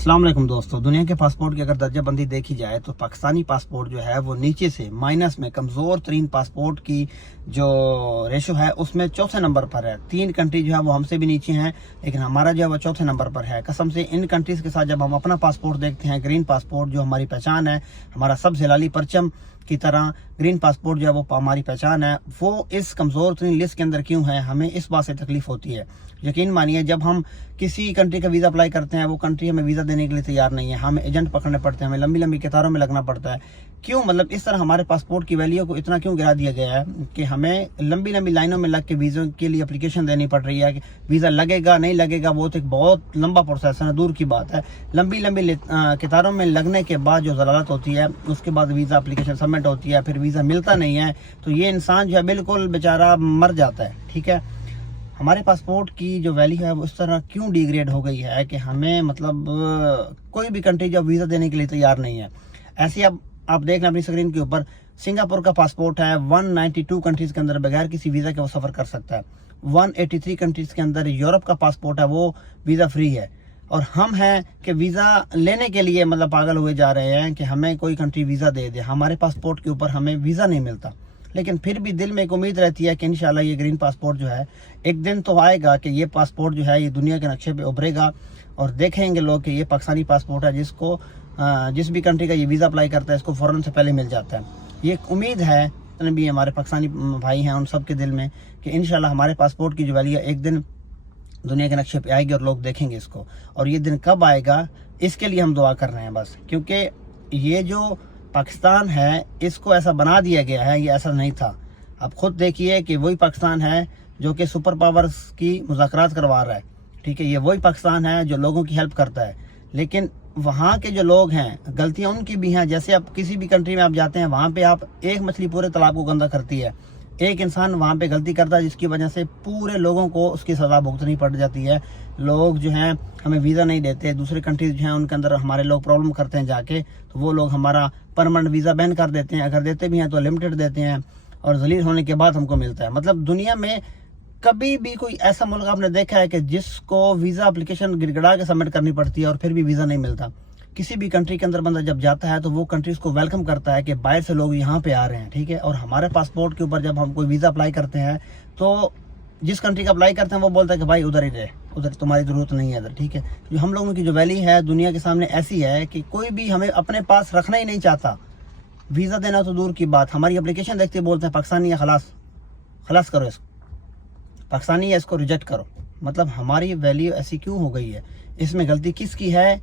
अस्सलाम वालेकुम दोस्तों, दुनिया के पासपोर्ट की अगर दर्जा बंदी देखी जाए तो पाकिस्तानी पासपोर्ट जो है वो नीचे से माइनस में कमज़ोर तरीन पासपोर्ट की जो रेशो है उसमें चौथे नंबर पर है। 3 कंट्री जो है वो हमसे भी नीचे हैं, लेकिन हमारा जो है वो चौथे नंबर पर है। कसम से इन कंट्रीज़ के साथ जब हम अपना पासपोर्ट देखते हैं, ग्रीन पासपोर्ट जो हमारी पहचान है, हमारा सब हिलाली परचम की तरह ग्रीन पासपोर्ट जो है वो हमारी पहचान है, वो इस कमज़ोर तरीन लिस्ट के अंदर क्यों है, हमें इस बात से तकलीफ होती है। यकीन मानिए, जब हम किसी कंट्री का वीज़ा अप्लाई करते हैं, वो कंट्री हमें वीज़ा देने के लिए तैयार नहीं है, हमें एजेंट पकड़ने पड़ते हैं, हमें लंबी लंबी कतारों में लगना पड़ता है। क्यों, मतलब इस तरह हमारे पासपोर्ट की वैल्यू को इतना क्यों गिरा दिया गया है कि हमें लंबी लंबी लाइनों में लग के वीज़ों के लिए एप्लीकेशन देनी पड़ रही है कि वीज़ा लगेगा नहीं लगेगा, वो तो एक बहुत लंबा प्रोसेस है, दूर की बात है। लंबी लंबी कतारों में लगने के बाद जो ज़लालत होती है, उसके बाद वीज़ा एप्लीकेशन सबमिट होती है, फिर वीज़ा मिलता नहीं है, तो ये इंसान जो है बिल्कुल बेचारा मर जाता है। ठीक है, हमारे पासपोर्ट की जो वैल्यू है वो इस तरह क्यों डिग्रेड हो गई है कि हमें मतलब कोई भी कंट्री जब वीज़ा देने के लिए तैयार नहीं है। ऐसे अब आप देख लें अपनी स्क्रीन के ऊपर, सिंगापुर का पासपोर्ट है 192 कंट्रीज़ के अंदर बगैर किसी वीज़ा के वो सफ़र कर सकता है। 183 कंट्रीज़ के अंदर यूरोप का पासपोर्ट है, वो वीज़ा फ्री है। और हम हैं कि वीज़ा लेने के लिए मतलब पागल हुए जा रहे हैं कि हमें कोई कंट्री वीज़ा दे दे, हमारे पासपोर्ट के ऊपर हमें वीज़ा नहीं मिलता। लेकिन फिर भी दिल में एक उम्मीद रहती है कि इंशाल्लाह ये ग्रीन पासपोर्ट जो है एक दिन तो आएगा कि ये पासपोर्ट जो है ये दुनिया के नक्शे पे उभरेगा और देखेंगे लोग कि ये पाकिस्तानी पासपोर्ट है, जिसको जिस भी कंट्री का ये वीज़ा अप्लाई करता है इसको फ़ौरन से पहले मिल जाता है। ये एक उम्मीद है जितने भी हमारे पाकिस्तानी भाई हैं उन सब के दिल में कि इंशाल्लाह हमारे पासपोर्ट की जो वैल्यू है एक दिन दुनिया के नक्शे पे आएगी और लोग देखेंगे इसको। और ये दिन कब आएगा इसके लिए हम दुआ कर रहे हैं बस, क्योंकि ये जो पाकिस्तान है इसको ऐसा बना दिया गया है, ये ऐसा नहीं था। आप खुद देखिए कि वही पाकिस्तान है जो कि सुपर पावर्स की मुज़ाकरात करवा रहा है। ठीक है, ये वही पाकिस्तान है जो लोगों की हेल्प करता है, लेकिन वहाँ के जो लोग हैं गलतियाँ उनकी भी हैं। जैसे आप किसी भी कंट्री में आप जाते हैं, वहाँ पे आप एक मछली पूरे तालाब को गंदा करती है, एक इंसान वहाँ पे गलती करता है जिसकी वजह से पूरे लोगों को उसकी सज़ा भुगतनी पड़ जाती है। लोग जो हैं हमें वीज़ा नहीं देते, दूसरे कंट्रीज जो हैं उनके अंदर हमारे लोग प्रॉब्लम करते हैं जाके, तो वो लोग हमारा परमानेंट वीज़ा बैन कर देते हैं। अगर देते भी हैं तो लिमिटेड देते हैं और ज़लील होने के बाद हमको मिलता है। मतलब दुनिया में कभी भी कोई ऐसा मुल्क आपने देखा है कि जिसको वीज़ा एप्लीकेशन गिड़गिड़ा के सबमिट करनी पड़ती है और फिर भी वीज़ा नहीं मिलता? किसी भी कंट्री के अंदर बंदा जब जाता है तो वो कंट्री उसको वेलकम करता है कि बाहर से लोग यहाँ पे आ रहे हैं। ठीक है, और हमारे पासपोर्ट के ऊपर जब हम कोई वीज़ा अप्लाई करते हैं तो जिस कंट्री का अप्लाई करते हैं वो बोलता है कि भाई उधर ही रहे, उधर तुम्हारी ज़रूरत नहीं है इधर। ठीक है, जो हम लोगों की जो वैल्यू है दुनिया के सामने ऐसी है कि कोई भी हमें अपने पास रखना ही नहीं चाहता। वीज़ा देना तो दूर की बात, हमारी एप्लीकेशन देखते बोलते हैं पाकिस्तानी है, खलास खलास करो इसको, पाकिस्तानी है इसको रिजेक्ट करो। मतलब हमारी वैल्यू ऐसी क्यों हो गई है? इसमें गलती किसकी है?